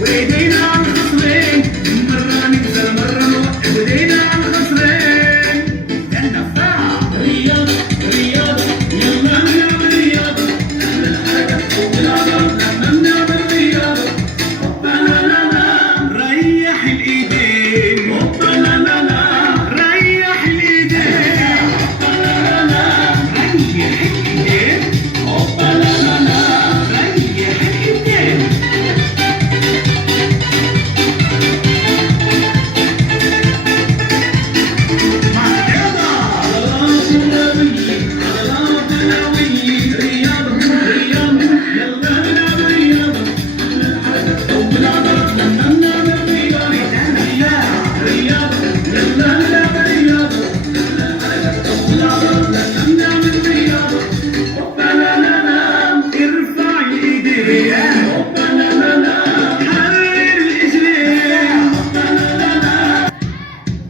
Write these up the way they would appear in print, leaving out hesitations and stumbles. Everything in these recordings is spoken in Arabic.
وايدينا على الخصرين، مرة ننزل مرة نوقف ايدينا على الخصرين. النفاعة رياضة رياضة، يلا نعمل رياضة، نعمل الحركة والعضل لما بنعمل رياضة. هوبا لا لا لا، ريح الايدين. هوبا لا لا لا، ريح الايدين. هوبا لا لا لا، ريح الايدين. هوبا لا لا لا، ريح الايدين.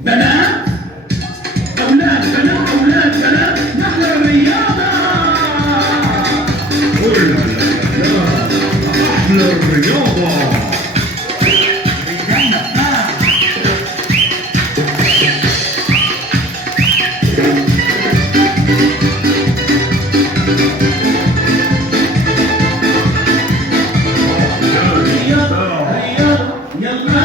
بنات أولاد بنات أولاد بنات، نحن الرياضة. أحلى الرياضة. رياضة رياضة، يلا